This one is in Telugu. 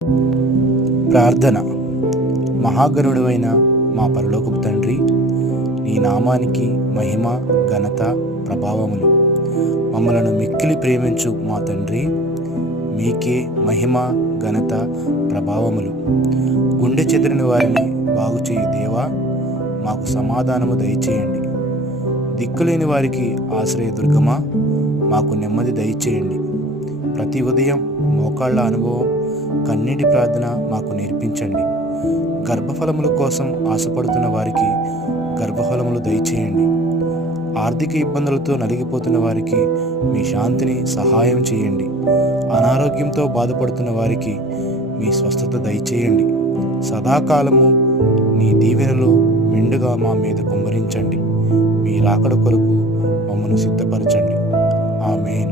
ప్రార్థన. మహాగణుడవైన మా పరలోకపు తండ్రి, నీ నామానికి మహిమ, ఘనత, ప్రభావములు. మమ్మలను మిక్కిలి ప్రేమించు మా తండ్రి, మీకే మహిమ, ఘనత, ప్రభావములు. గుండె చెదిరిన వారిని బాగు చేయు దేవా, మాకు సమాధానము దయచేయండి. దిక్కులేని వారికి ఆశ్రయదుర్గమా, మాకు నెమ్మది దయచేయండి. ప్రతి ఉదయం మోకాళ్ళ అనుభవం, కన్నీటి ప్రార్థన మాకు నేర్పించండి. గర్భఫలముల కోసం ఆశపడుతున్న వారికి గర్భఫలములు దయచేయండి. ఆర్థిక ఇబ్బందులతో నలిగిపోతున్న వారికి మీ శాంతిని సహాయం చేయండి. అనారోగ్యంతో బాధపడుతున్న వారికి మీ స్వస్థత దయచేయండి. సదాకాలము నీ దీవెనలు మెండుగా మా మీద కుమ్మరించండి. మీ రాకడ కొరకు మమ్మను సిద్ధపరచండి. ఆమేన్.